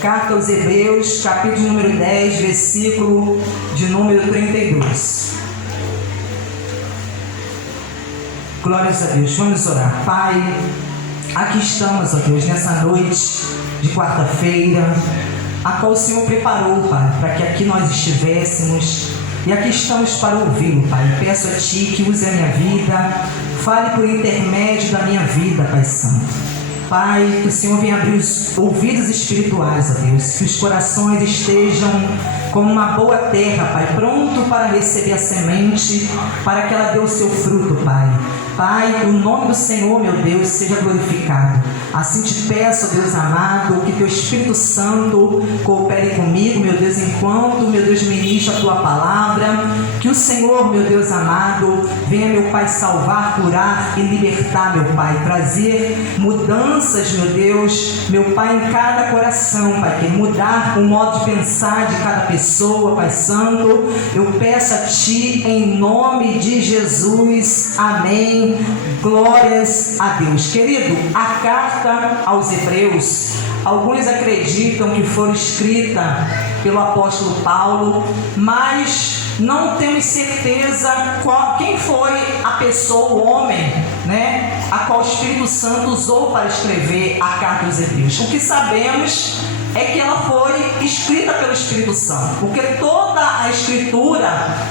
Carta aos Hebreus, capítulo número 10, versículo de número 32. Glórias a Deus. Vamos orar. Pai, aqui estamos, ó Deus, nessa noite de quarta-feira, a qual o Senhor preparou, Pai, para que aqui nós estivéssemos. E aqui estamos para ouvi-lo, Pai. Peço a Ti que use a minha vida, fale por intermédio da minha vida, Pai Santo. Pai, que o Senhor venha abrir os ouvidos espirituais, ó Deus, que os corações estejam como uma boa terra, Pai, pronto para receber a semente, para que ela dê o seu fruto, Pai. Pai, o nome do Senhor, meu Deus, seja glorificado. Assim te peço, Deus amado, que Teu Espírito Santo coopere comigo, meu Deus, enquanto, meu Deus, ministra a Tua palavra. Que o Senhor, meu Deus amado, venha, meu Pai, salvar, curar e libertar, meu Pai, trazer mudanças, meu Deus, meu Pai, em cada coração, Pai, que mudar o modo de pensar de cada pessoa, Pai Santo. Eu peço a Ti em nome de Jesus. Amém. Glórias a Deus. Querido, a carta aos Hebreus, alguns acreditam que foi escrita pelo apóstolo Paulo, mas não temos certeza quem foi a pessoa, o homem, né, a qual o Espírito Santo usou para escrever a carta aos Hebreus. O que sabemos é que ela foi escrita pelo Espírito Santo, porque toda a Escritura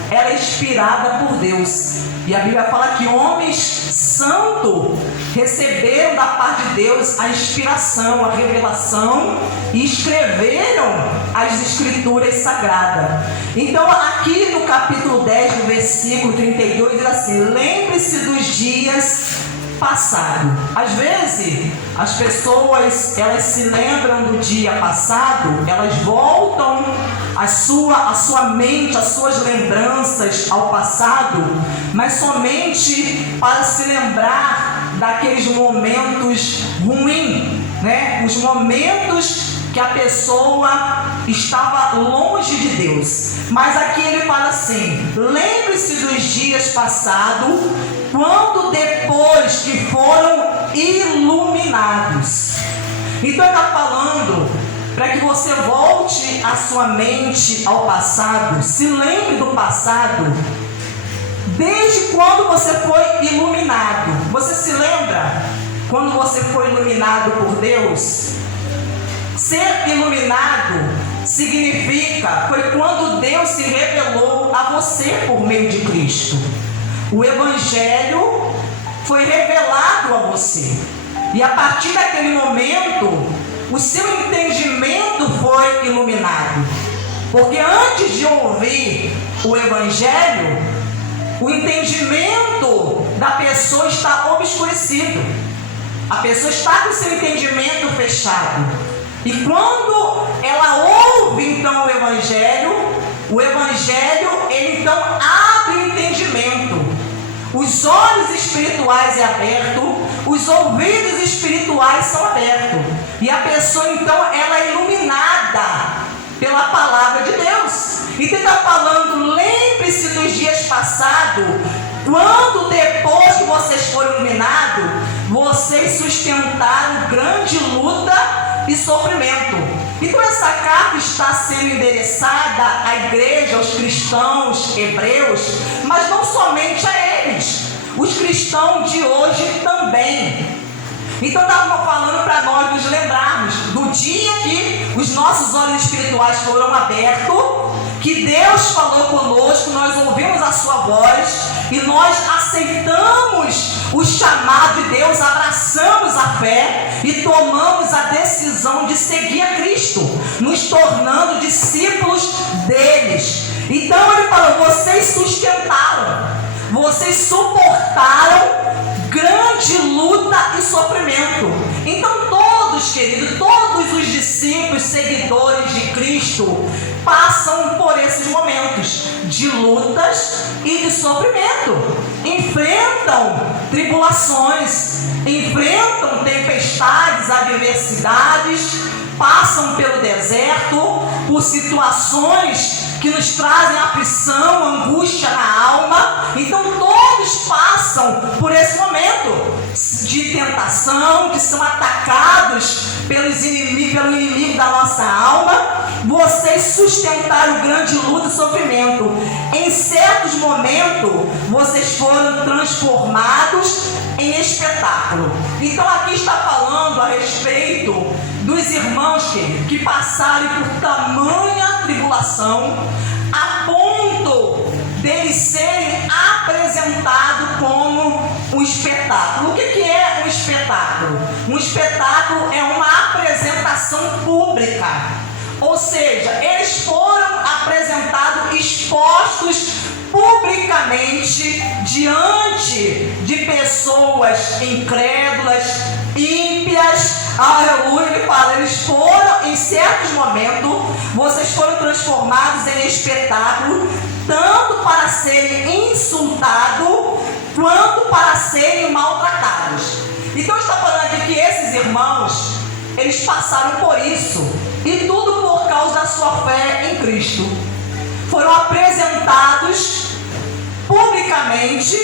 ela é inspirada por Deus. E a Bíblia fala que homens santos receberam da parte de Deus a inspiração, a revelação e escreveram as Escrituras sagradas. Então aqui no capítulo 10, no versículo 32, diz assim: lembre-se dos dias passados. Às vezes as pessoas elas se lembram do dia passado, elas voltam a sua mente, as suas lembranças ao passado, mas somente para se lembrar daqueles momentos ruins, né? Os momentos que a pessoa estava longe de Deus. Mas aqui ele fala assim: lembre-se dos dias passados, quando depois que foram iluminados. Então ele está falando para que você volte a sua mente ao passado, se lembre do passado, desde quando você foi iluminado. Você se lembra quando você foi iluminado por Deus? Ser iluminado significa, foi quando Deus se revelou a você por meio de Cristo. O Evangelho foi revelado a você. E a partir daquele momento, o seu entendimento foi iluminado. Porque antes de ouvir o Evangelho, o entendimento da pessoa está obscurecido. A pessoa está com o seu entendimento fechado. E quando ela ouve então o Evangelho, ele então abre o entendimento. Os olhos espirituais é aberto, os ouvidos espirituais são abertos. E a pessoa então ela é iluminada pela palavra de Deus. E ele está falando, lembre-se dos dias passados, quando depois que vocês foram iluminados, vocês sustentaram grande luta e sofrimento. Então essa carta está sendo endereçada à igreja, aos cristãos hebreus, mas não somente a eles, os cristãos de hoje também. Então estava falando para nós nos lembrarmos do dia que os nossos olhos espirituais foram abertos, que Deus falou conosco, nós ouvimos a sua voz e nós aceitamos o chamado de Deus, abraçamos a fé e tomamos a decisão de seguir a Cristo, nos tornando discípulos deles. Então ele falou, vocês sustentaram, vocês suportaram grande luta e sofrimento. Então todos, queridos, todos os discípulos, seguidores de Cristo, passam por esses momentos de lutas e de sofrimento. Enfrentam tribulações, enfrentam tempestades, adversidades, passam pelo deserto, por situações que nos trazem aflição, angústia na alma. Então todos passam por esse momento de tentação, que são atacados pelo inimigo da nossa sustentaram grande luta e sofrimento. Em certos momentos, vocês foram transformados em espetáculo. Então aqui está falando a respeito dos irmãos que passaram por tamanha tribulação, a ponto deles serem apresentados como um espetáculo. O que é um espetáculo? Um espetáculo é uma apresentação pública. Ou seja, eles foram apresentados, expostos publicamente diante de pessoas incrédulas, ímpias. Aleluia, ele fala, eles foram, em certos momentos, vocês foram transformados em espetáculo, tanto para serem insultados, quanto para serem maltratados. Então está falando aqui que esses irmãos, eles passaram por isso, e tudo por causa da sua fé em Cristo. Foram apresentados publicamente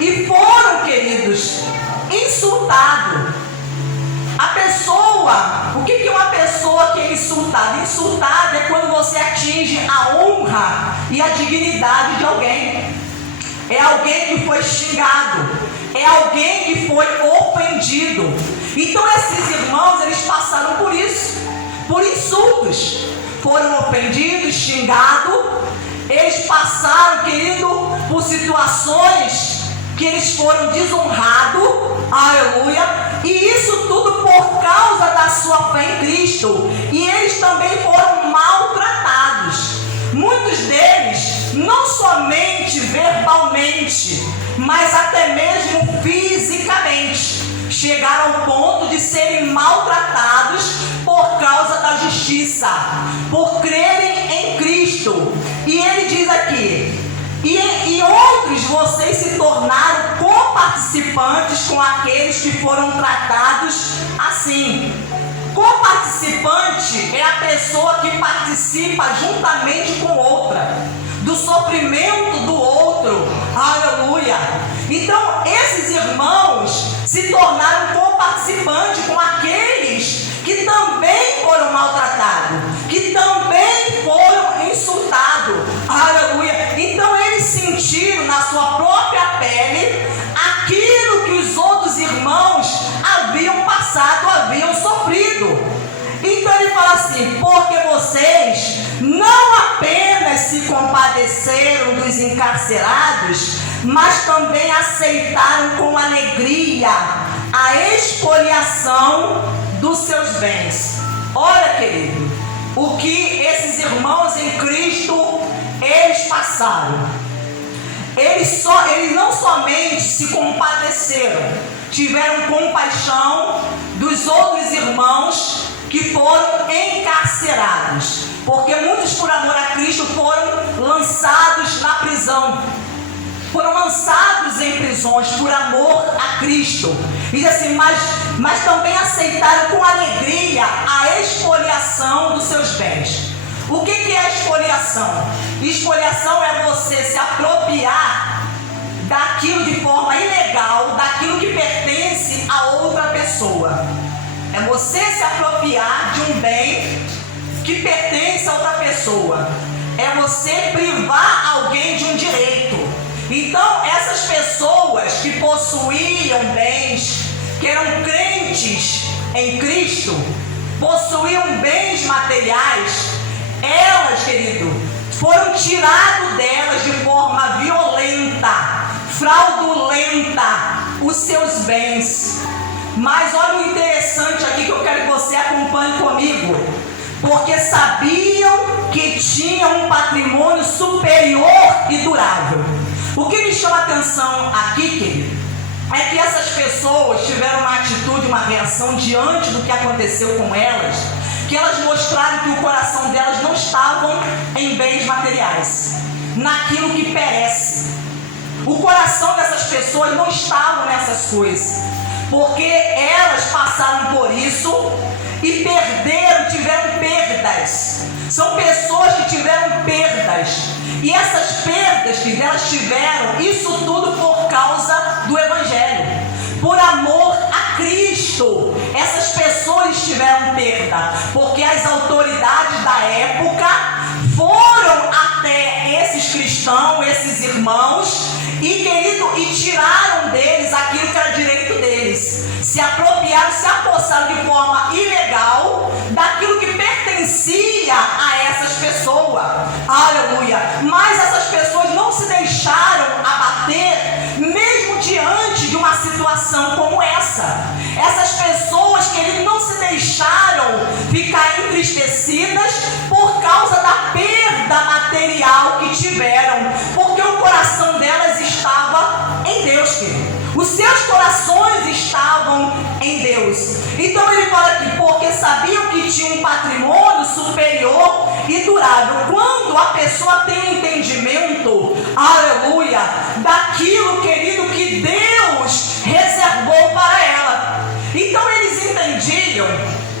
e foram, queridos, insultados. A pessoa, o que é uma pessoa que é insultada? Insultada é quando você atinge a honra e a dignidade de alguém. É alguém que foi xingado, é alguém que foi ofendido. Então esses irmãos, eles passaram por isso, por insultos, foram ofendidos, xingados. Eles passaram, querido, por situações que eles foram desonrados, aleluia, e isso tudo por causa da sua fé em Cristo. E eles também foram maltratados, muitos deles não somente verbalmente, mas até mesmo fisicamente. Chegaram ao ponto de serem maltratados por causa da justiça, por crerem em Cristo. E ele diz aqui, e outros vocês se tornaram coparticipantes com aqueles que foram tratados assim. Coparticipante é a pessoa que participa juntamente com outra, do sofrimento do outro, aleluia. Então esses irmãos se tornaram coparticipantes com aqueles que também foram maltratados, que também foram insultados, aleluia. Então eles sentiram na sua própria pele aquilo que os outros irmãos haviam passado, haviam sofrido. Então ele fala assim, porque vocês não apenas se compadeceram dos encarcerados, mas também aceitaram com alegria a expoliação dos seus bens. Olha, querido, o que esses irmãos em Cristo, eles passaram. Eles não somente se compadeceram, tiveram compaixão dos outros irmãos que foram encarcerados, porque muitos por amor a Cristo foram lançados na prisão, foram lançados em prisões por amor a Cristo. Diz assim, mas também aceitaram com alegria a expoliação dos seus bens. O que é a expoliação? Expoliação é você se apropriar daquilo de forma ilegal, daquilo que pertence a outra pessoa. É você se apropriar de um bem que pertence a outra pessoa. É você privar alguém de um direito. Então, essas pessoas que possuíam bens, que eram crentes em Cristo, possuíam bens materiais, elas, querido, foram tirados delas de forma violenta, fraudulenta, os seus bens. Mas olha o interessante aqui que eu quero que você acompanhe comigo. Porque sabiam que tinham um patrimônio superior e durável. O que me chama a atenção aqui, querido, é que essas pessoas tiveram uma atitude, uma reação diante do que aconteceu com elas, que elas mostraram que o coração delas não estava em bens materiais, naquilo que perece. O coração dessas pessoas não estava nessas coisas, porque elas passaram por isso e perderam, tiveram perdas. São pessoas que tiveram perdas, e essas perdas que elas tiveram, isso tudo por causa do Evangelho, por amor a Cristo. Essas pessoas tiveram perda, porque as autoridades da época cristão, esses irmãos, e querido, e tiraram deles aquilo que era direito deles. Se apropriaram, se apossaram de forma ilegal daquilo que pertencia a essas pessoas. Aleluia! Mas essas pessoas não se deixaram abater, mesmo diante de uma situação como essa. Essas pessoas, querido, não se deixaram ficar entristecidas por causa da perda material que tiveram, porque o coração delas estava em Deus, querido. Os seus corações estavam em Deus. Então ele fala aqui, porque sabiam que tinha um patrimônio superior e durável. Quando a pessoa tem um entendimento, aleluia, daquilo, querido, que Deus reservou para ela. Então eles entendiam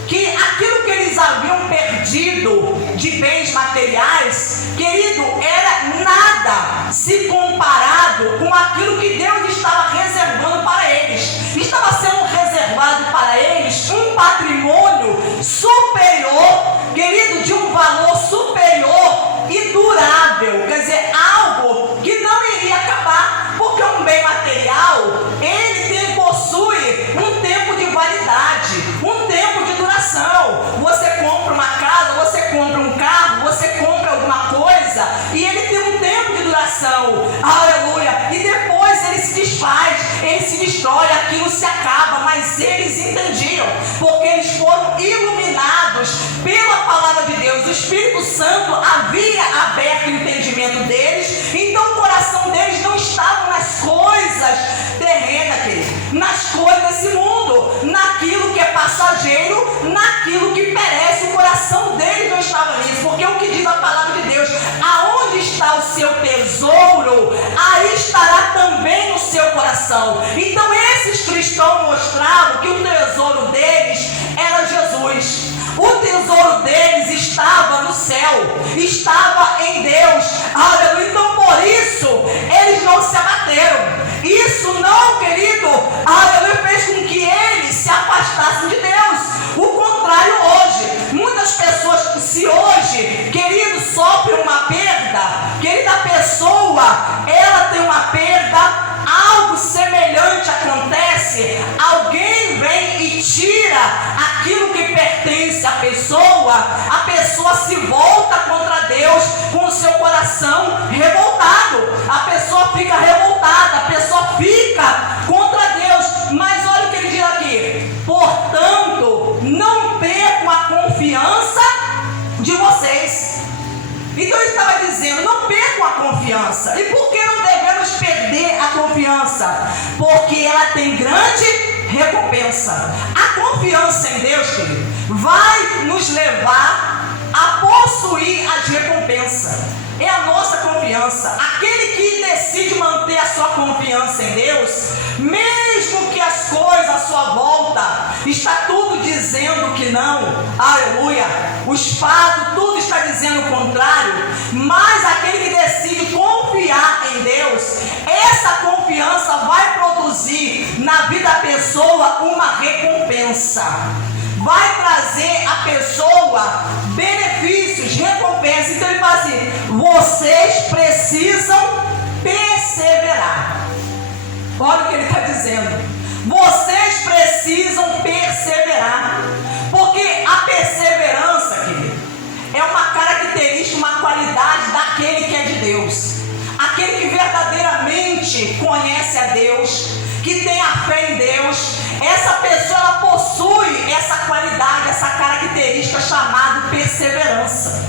que aquilo que eles haviam perdido de bens materiais, querido, era nada se comparado com aquilo que Deus estava reservando para eles. Estava sendo reservado para eles um patrimônio superior, querido, de um valor superior e durável. Quer dizer, algo que não iria acabar, porque um bem material, ele possui um tempo de validade, um tempo de duração. Você compra uma casa, você compra um carro, você compra alguma coisa e ele tem um tempo de duração, aleluia, e depois ele se desfaz, ele se destrói, aquilo se acaba. Mas eles entendiam, porque eles foram iluminados pela palavra de Deus. O Espírito Santo havia aberto o entendimento deles, então o coração deles não estava nas coisas terrenas, querido, nas coisas desse mundo, naquilo que é passageiro, naquilo que perece. O coração deles não estava nisso, porque o que diz a palavra de Deus, aonde está o seu tesouro, aí estará também o seu coração. Então esses cristãos mostravam que o tesouro deles era Jesus. O tesouro deles estava no céu, estava em Deus, aleluia. Então por isso eles não se abateram. Isso não, querido, aleluia, fez com que eles se afastassem de Deus. O contrário hoje, muitas pessoas, se hoje, querido, sofre uma perda, querida, pessoa, ela tem uma perda, algo semelhante acontece, alguém vem e tira aquilo que pertence à pessoa, a pessoa se volta contra Deus com o seu coração revoltado, a pessoa fica revoltada, a pessoa fica contra Deus. Mas olha o que ele diz aqui: portanto, não percam a confiança de vocês. Então ele estava dizendo, não percam a confiança. E por que não devemos perder a confiança? Porque ela tem grande recompensa. A confiança em Deus, querido, vai nos levar a possuir as recompensas. É a nossa confiança. Aquele que decide manter a sua confiança em Deus, mesmo que as coisas à sua volta está tudo dizendo que não, aleluia, os fatos, tudo está dizendo o contrário, mas aquele que decide confiar em Deus, essa confiança vai produzir na vida da pessoa uma recompensa. Vai trazer à pessoa benefícios, recompensa. Então ele fala assim: vocês precisam perseverar. Olha o que ele está dizendo. Vocês precisam perseverar. Porque a perseverança, querido, é uma característica, uma qualidade daquele que é de Deus. Aquele que verdadeiramente conhece a Deus, que tem a fé em Deus. Essa pessoa, ela possui essa qualidade, essa característica chamada perseverança.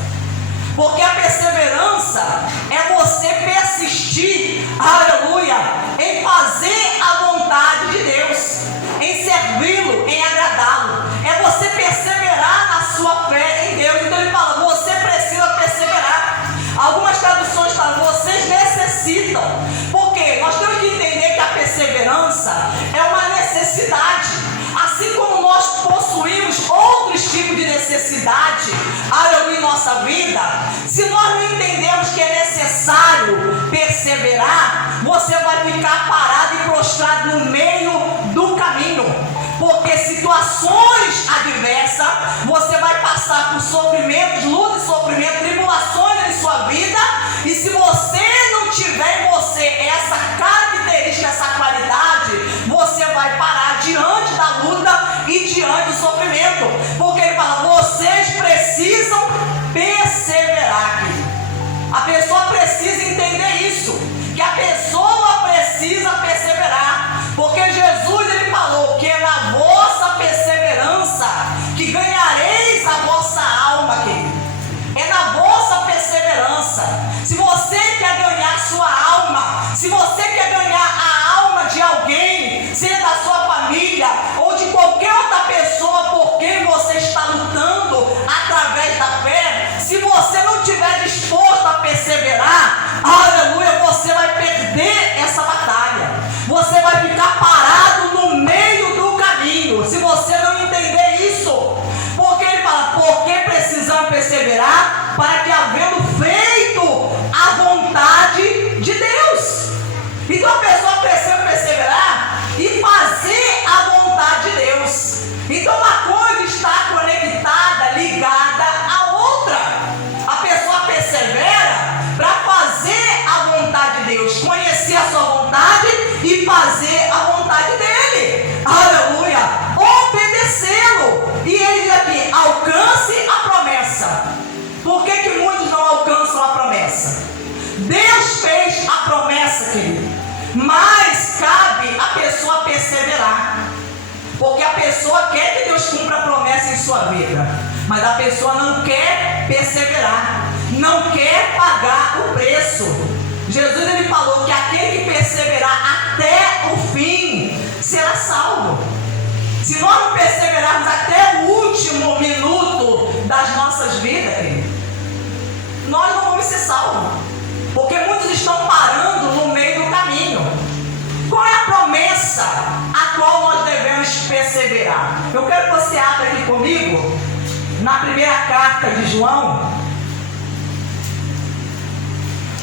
Porque a perseverança é você persistir, aleluia, em fazer a vontade de Deus, em servi-lo, em agradá-lo. É você perseverar na sua fé em Deus. Então ele fala, você precisa perseverar. Algumas traduções falam, vocês necessitam. Porque nós temos que entender que a perseverança é uma necessidade. Assim como nós possuímos outros tipos de necessidade, aleluia, em nossa vida, se nós não entendemos que é necessário perseverar, você vai ficar parado e prostrado no meio do caminho. Porque situações adversas, você vai passar por sofrimentos, lutas, sofrimentos, tribulações em sua vida, e se você perseverar para que, havendo feito a vontade de Deus. Então a pessoa precisa perseverar e fazer a vontade de Deus. Então uma coisa está conectada, ligada à outra. A pessoa persevera para fazer a vontade de Deus, conhecer a sua vontade e fazer a vontade dele. Aleluia! Obedecê-lo. E ele diz aqui: alcance a promessa. Por que muitos não alcançam a promessa? Deus fez a promessa, querido, mas cabe a pessoa perseverar. Porque a pessoa quer que Deus cumpra a promessa em sua vida, mas a pessoa não quer perseverar, não quer pagar o preço. Jesus, ele falou que aquele que perseverar até o fim será salvo. Se nós não perseverarmos até o último minuto das nossas vidas, querido, nós não vamos ser salvos. Porque muitos estão parando no meio do caminho. Qual é a promessa a qual nós devemos perseverar? Eu quero que você abra aqui comigo na primeira carta de João,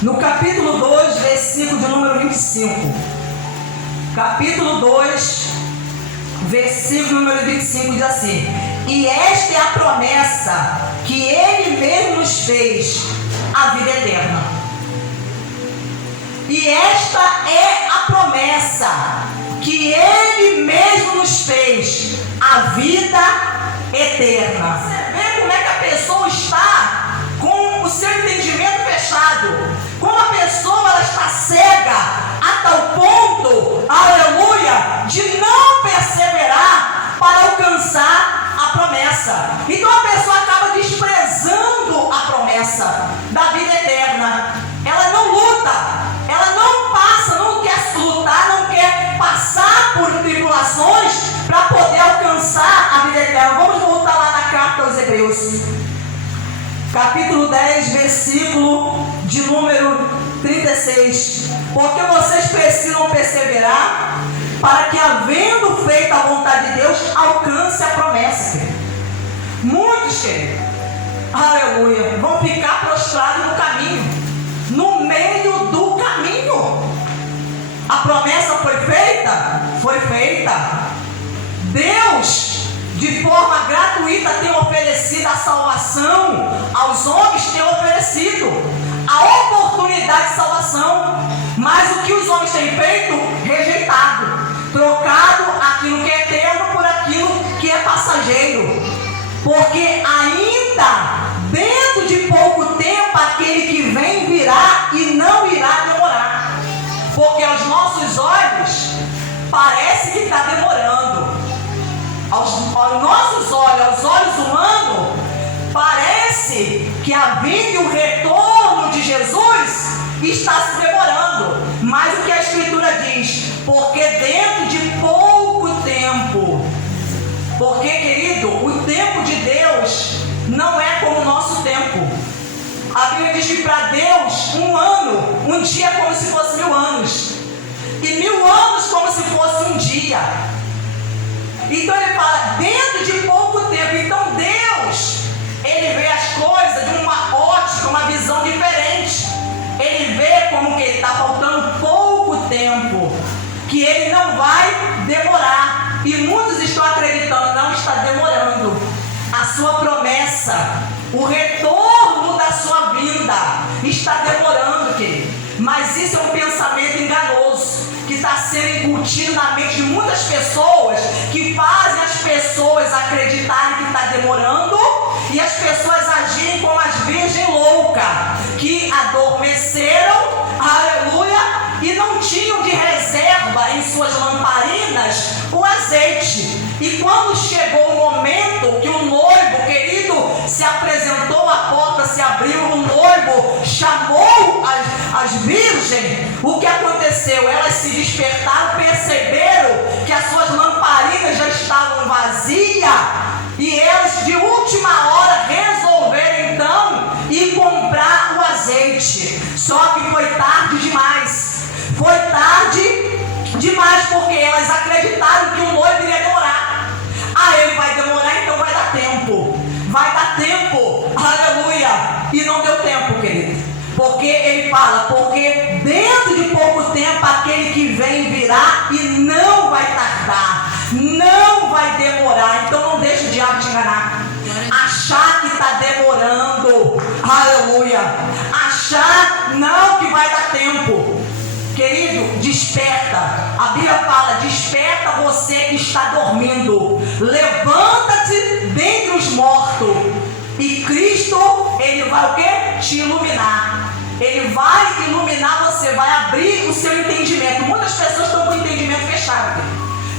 no capítulo 2, versículo de número 25. Capítulo 2, versículo número 25 diz assim: e esta é a promessa que ele mesmo nos fez, a vida eterna. E esta é a promessa que ele mesmo nos fez, a vida eterna. Você vê como é que a pessoa está com o seu entendimento fechado, como a pessoa ela está cega a tal ponto, aleluia, de não perseverar para alcançar a promessa. Então a pessoa acaba desprezando a promessa da vida eterna. Ela não luta, ela não passa, não quer lutar, não quer passar por tribulações para poder alcançar a vida eterna. Vamos voltar lá na carta aos Hebreus, capítulo 10, versículo de número 36. Porque vocês precisam perseverar para que, havendo feito a vontade de Deus, alcance a promessa. Muitos, queridos, aleluia, vão ficar prostrados no caminho, no meio do caminho. A promessa foi feita? Foi feita. Deus, de forma gratuita, tem oferecido a salvação aos homens, tem oferecido a oportunidade de salvação. Mas o que os homens têm feito? Rejeitado, trocado aquilo que é eterno por aquilo que é passageiro. Porque ainda dentro de pouco tempo aquele que vem virá e não irá demorar. Porque aos nossos olhos parece que está demorando. Aos nossos olhos, aos olhos humanos, parece que a vinda e o retorno de Jesus está se demorando. Mas o que a Escritura diz? Porque dentro de pouco tempo. Porque, querido, o tempo de Deus não é como o nosso tempo. A Bíblia diz que para Deus um ano, um dia é como se fosse 1000 anos, e 1000 anos como se fosse um dia. Então ele fala, dentro de pouco tempo. Então Deus, ele vê as coisas de uma ótica, uma visão diferente. Ele vê como que está faltando pouco tempo, que ele não vai demorar. E muitos estão acreditando, não está demorando. A sua promessa, o retorno da sua vinda está demorando, querido. Mas isso é um pensamento enganoso que está sendo incutido na mente de muitas pessoas, que fazem as pessoas acreditarem que está demorando e as pessoas agirem como as virgens loucas, que adormeceram, aleluia, e não tinham de reserva em suas lamparinas o azeite. E quando chegou o momento que o noivo, querido, se apresentou, a porta se abriu, o noivo chamou as virgens, o que aconteceu? Elas se despertaram, perceberam que as suas lamparinas já estavam vazias, e elas de última hora resolveram então ir comprar o azeite. Só que foi tarde demais. Foi tarde demais, porque elas acreditaram que o noivo iria demorar. Ah, ele vai demorar, então vai dar tempo. Vai dar tempo. Aleluia. não deu tempo, querido. Porque ele fala, porque dentro de pouco tempo aquele que vem virá e não vai tardar, não vai demorar. Então não deixe o diabo te enganar. Achar que está demorando, aleluia. Achar não que vai dar tempo. Querido, desperta. A Bíblia fala, desperta você que está dormindo. Levanta-te dentre os mortos. E Cristo, Ele vai o quê? Te iluminar. Ele vai iluminar você, vai abrir o seu entendimento. Muitas pessoas estão com o entendimento fechado.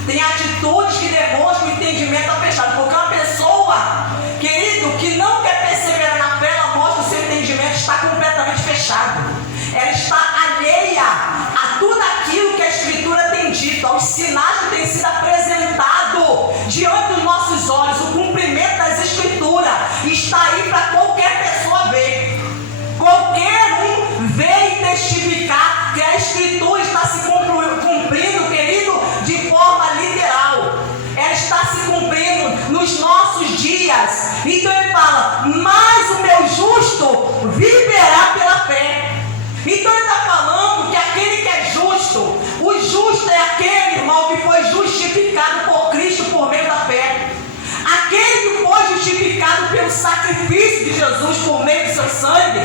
Tem atitudes que demonstram o entendimento fechado. Porque uma pessoa, querido, que não quer perseverar na fé, ela mostra o seu entendimento está completamente fechado. Ela está alheia a tudo aquilo que a Escritura tem dito, aos sinais que têm sido apresentados diante dos nossos olhos. O cumprimento das Escrituras está aí para qualquer pessoa ver. Qualquer um ver e testificar que a Escritura está se cumprindo, querido, de forma literal. Ela está se cumprindo nos nossos dias. Então ele fala, mas o meu justo viverá pela fé. Então ele está falando que aquele que é justo, o justo é aquele, irmão, que foi justificado por Cristo por meio da fé. Aquele que foi justificado pelo sacrifício de Jesus por meio do seu sangue,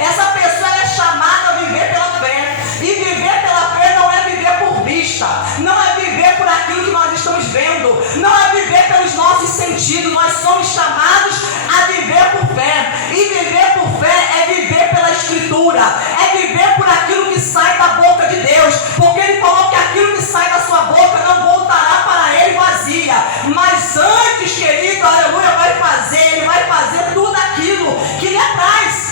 essa pessoa é chamada a viver pela fé. E viver pela fé não é viver por vista, não é viver por aquilo que nós estamos vendo, não é viver pelos nossos sentidos. Nós somos chamados a viver por fé. E viver por fé é viver pela Escritura, é viver por aquilo que sai da boca de Deus. Porque Ele falou que aquilo que sai da sua boca não voltará para Ele vazia, mas antes, querido, aleluia, Ele vai fazer tudo aquilo que Ele traz.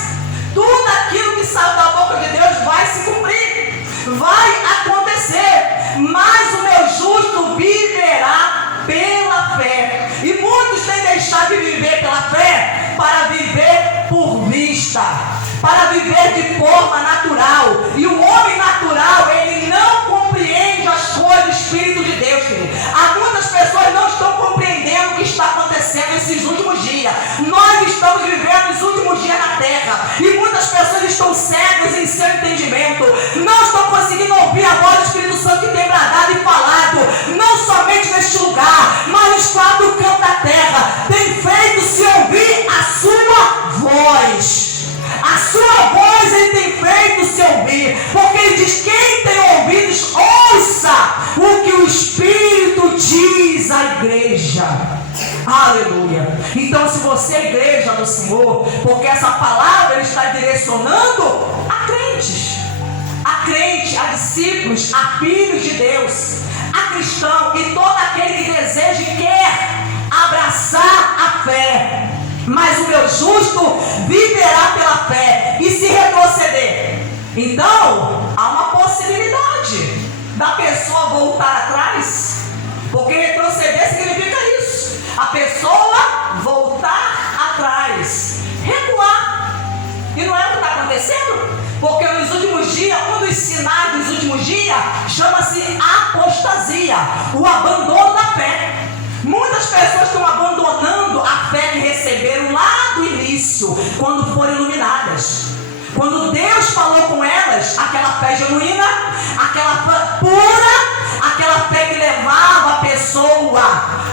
Tudo aquilo que sai da boca de Deus vai se cumprir, vai acontecer. Mas o meu justo viverá pela fé. E muitos têm deixado de viver pela fé para viver por vista, para viver de forma natural. E o homem natural, ele não compreende as coisas do Espírito de Deus, querido. Há muitas pessoas não estão compreendendo o que está acontecendo nesses últimos dias. Nós estamos vivendo os últimos dias na terra. E muitas pessoas estão cegas em seu entendimento. Não estão conseguindo ouvir a voz do Espírito Santo que tem bradado e falado. Não somente neste lugar, mas nos quatro cantos da terra. Tem feito se ouvir a sua voz. A sua voz Ele tem feito se ouvir. Porque Ele diz, quem tem ouvidos, ouça o que o Espírito diz à igreja. Aleluia. Então se você é igreja do Senhor, porque essa palavra Ele está direcionando a crentes, a discípulos, a filhos de Deus, a cristão e todo aquele que deseja e quer abraçar a fé. Mas o meu justo viverá pela fé. E se retroceder? Então, há uma possibilidade da pessoa voltar atrás. Porque retroceder significa isso. A pessoa voltar atrás. Recuar. E não é o que está acontecendo? Porque nos últimos dias, um dos sinais dos últimos dias chama-se apostasia. O abandono da fé. Muitas pessoas estão abandonando a fé que receberam lá do início, quando foram iluminadas. Quando Deus falou com elas, aquela fé genuína, aquela fé pura, aquela fé que levava a pessoa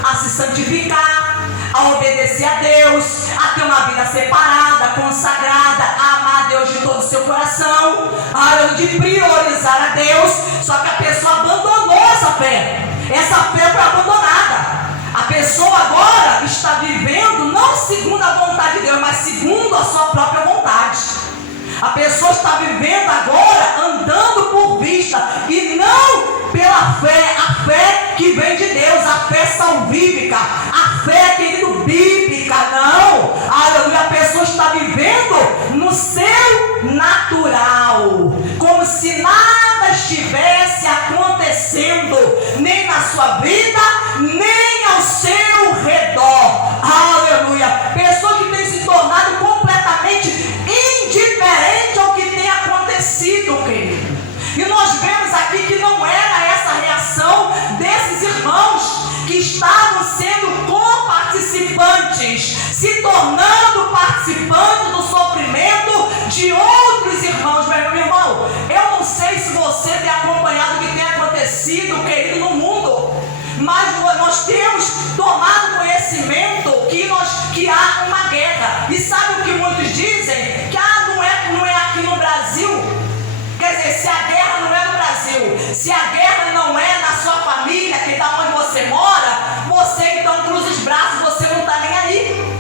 a se santificar, a obedecer a Deus, a ter uma vida separada, consagrada, a amar a Deus de todo o seu coração, de priorizar a Deus. Só que a pessoa abandonou essa fé. Essa fé foi abandonada. A pessoa agora está vivendo não segundo a vontade de Deus, mas segundo a sua própria vontade. A pessoa está vivendo agora andando por vista e não pela fé, a fé que vem de Deus, a fé salvífica, a fé, querido, bíblica, não. Aleluia, a pessoa está vivendo no seu natural, como se nada estivesse acontecendo, nem na sua vida, nem ao seu redor. Aleluia, pessoa que tem se tornado completamente indiferente ao que tem acontecido, querido. E nós vemos aqui que não era essa a reação desses irmãos que estavam sendo co-participantes, se tornando participantes do sofrimento mas nós temos tomado conhecimento que há uma guerra. E sabe o que muitos dizem? Que não é aqui no Brasil. Quer dizer, se a guerra não é no Brasil, se a guerra não é na sua família, que está onde você mora, você então cruza os braços, você não está nem aí.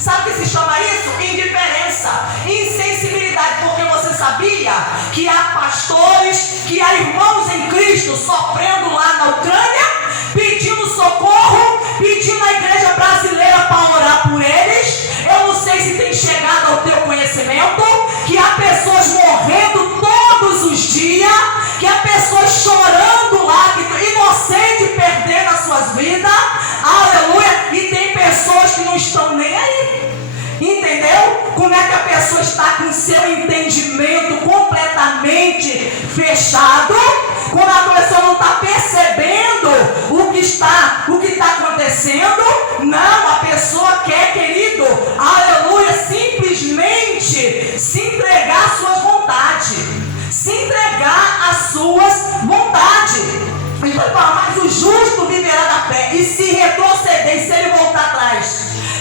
Sabe o que se chama isso? Indiferença, insensibilidade, porque você sabia que há pastores, que há irmãos em Cristo sofrendo lá na Ucrânia, pedindo socorro, pedindo à igreja brasileira para orar por eles. Eu não sei se tem chegado ao teu conhecimento que há pessoas morrendo todos os dias, que há pessoas chorando lá, inocentes, perdendo as suas vidas, aleluia, e tem pessoas que não estão nem aí. Entendeu? Como é que a pessoa está com seu entendimento completamente fechado, quando a pessoa não está percebendo o que está acontecendo? Não, a pessoa quer, querido, aleluia, simplesmente se entregar às suas vontades, se entregar às suas vontades. Então ele fala, mas o justo viverá da fé, e se retroceder, e se ele voltar atrás,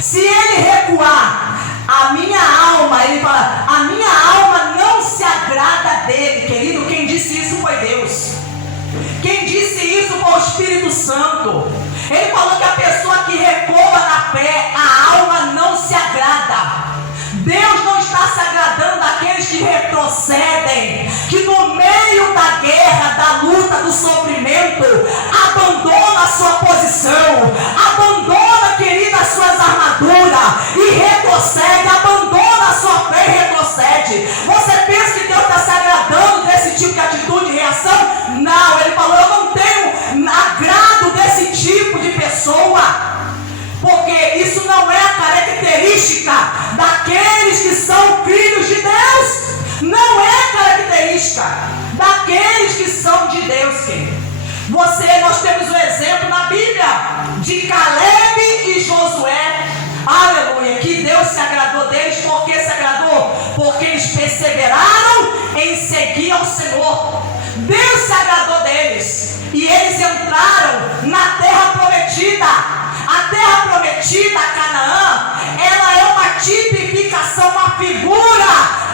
se ele recuar, a minha alma, ele fala, a minha alma não se agrada dele, querido. Quem disse isso foi Deus. Quem disse isso foi o Espírito Santo. Ele falou que a pessoa que recua na fé, a alma não se agrada. Deus não está se agradando daqueles que retrocedem, que no meio da guerra, da luta, do sofrimento, abandona a sua posição, abandona, querida, as suas armaduras e retrocede, abandona a sua fé e retrocede. Você pensa que Deus está se agradando desse tipo de atitude e reação? Não, ele falou, eu não tenho agrado desse tipo de pessoa. Porque isso não é a característica daqueles que são filhos de Deus. Não é a característica daqueles que são de Deus, querido. Nós temos um exemplo na Bíblia de Caleb e Josué. Aleluia, que Deus se agradou deles. Por que se agradou? Porque eles perseveraram em seguir ao Senhor. Deus se agradou deles e eles entraram na terra prometida. A terra prometida, Canaã, ela é uma tipificação, uma figura,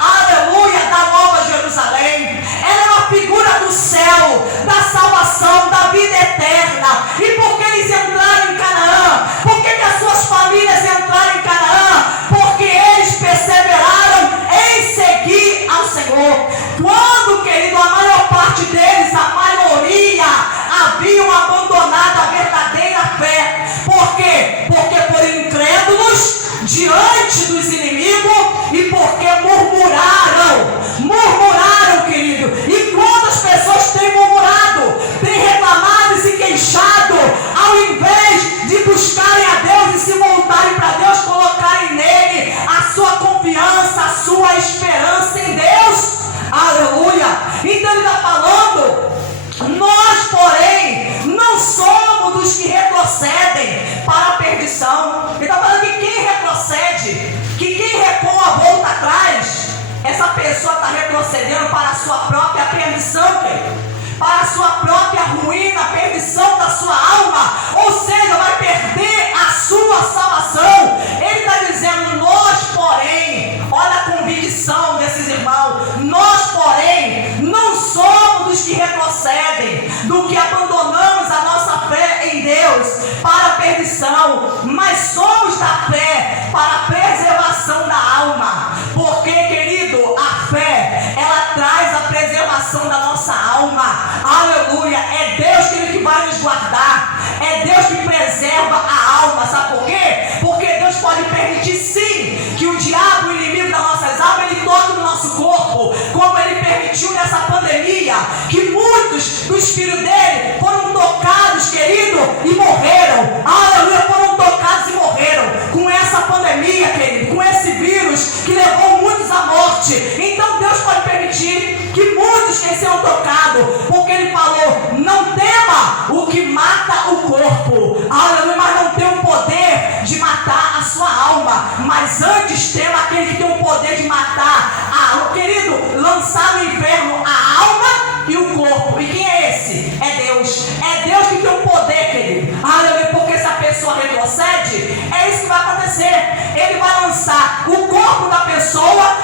aleluia, da Nova Jerusalém. Ela é uma figura do céu, da salvação, da vida eterna. E por que eles entraram em Canaã? Por que as suas famílias entraram em Canaã? Porque eles perseveraram em seguir ao Senhor. Quando, querido, a maior parte deles, a maioria, haviam abandonado a verdadeira fé. Por quê? Porque foram incrédulos diante dos inimigos e porque murmuraram, querido. E quantas pessoas têm murmurado, têm reclamado e se queixado, ao invés de buscarem a Deus e se voltarem para Deus, colocarem nele a sua confiança, a sua esperança em Deus. Aleluia. Então ele está falando, nós, porém, não somos dos que retrocedem para a perdição. Ele está falando que quem retrocede, que quem recua volta atrás, essa pessoa está retrocedendo para a sua própria perdição, para a sua própria ruína, a perdição da sua alma, ou seja, vai perder a sua salvação. Ele está dizendo, nós, porém, olha a convicção desses irmãos, nós, porém, não somos dos que retrocedem, do que abandonamos a nossa fé em Deus para a perdição, mas somos da fé para a preservação da alma. Porque, querido, a fé, ela traz a preservação da nossa alma. Aleluia, é Deus que vai nos guardar, é Deus que preserva a alma. Sabe por quê? Porque Deus pode permitir sim que o diabo, o inimigo das nossas almas, ele toque no nosso corpo, como ele permitiu nessa pandemia, que muitos dos filhos dele foram tocados, querido, e morreram. Aleluia, foram tocados e morreram com essa pandemia, querido, com esse vírus que levou muitos à morte. Então Deus pode permitir que muitos sejam tocados, porque ele falou, não tema o que mata o corpo, aleluia, mas não tem o poder de matar a sua alma, mas antes tema aquele que tem o poder de matar a alma, querido, lançar no inferno a alma e o corpo. E quem é esse? É Deus que tem o poder, querido,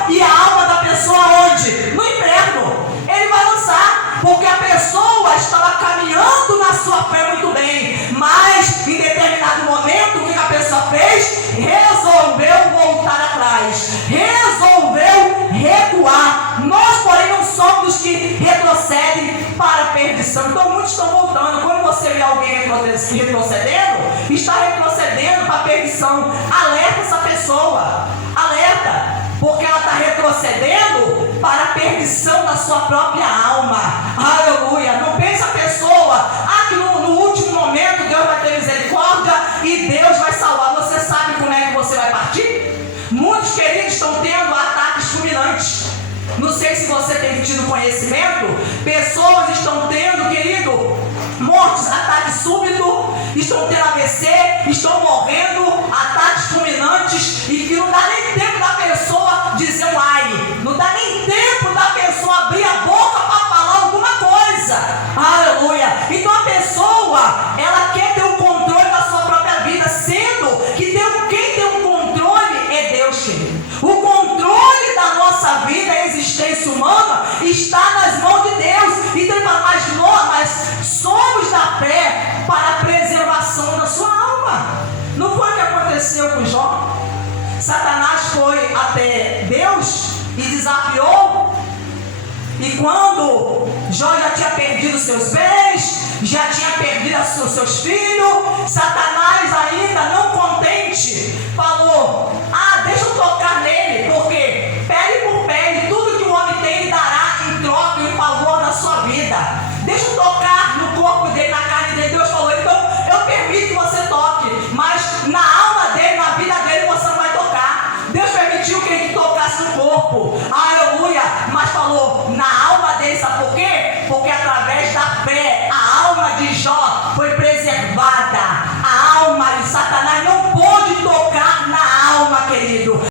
e a alma da pessoa onde? No inferno. Ele vai lançar, porque a pessoa estava caminhando na sua fé muito bem, mas em determinado momento o que a pessoa fez? Resolveu voltar atrás, resolveu recuar. Nós, porém, não somos os que retrocedem para a perdição. Então muitos estão voltando. Quando você vê alguém retrocedendo, está retrocedendo para a perdição. Alerta essa pessoa, alerta, porque ela está retrocedendo para a perdição da sua própria alma. Aleluia. Não pense a pessoa, que no último momento Deus vai ter misericórdia e Deus vai salvar. Você sabe como é que você vai partir? Muitos queridos estão tendo ataques fulminantes. Não sei se você tem tido conhecimento. Pessoas estão tendo, querido, mortes, ataques súbitos, estão tendo AVC, estão morrendo, ataques fulminantes, e que não dá nem tempo da pessoa dizer um ai, não dá nem tempo da pessoa abrir a boca para falar alguma coisa. Aleluia. Então a pessoa, ela quer ter o controle da sua própria vida, sendo que quem tem o controle é Deus, querido. O controle da nossa vida, a existência humana, está nas mãos de Deus. Então ele fala, mas somos da fé para a preservação da sua alma. Não foi o que aconteceu com Jó? Satanás foi até Deus e desafiou. E quando Jó já tinha perdido seus bens, já tinha perdido os seus filhos, Satanás, ainda não contente, falou: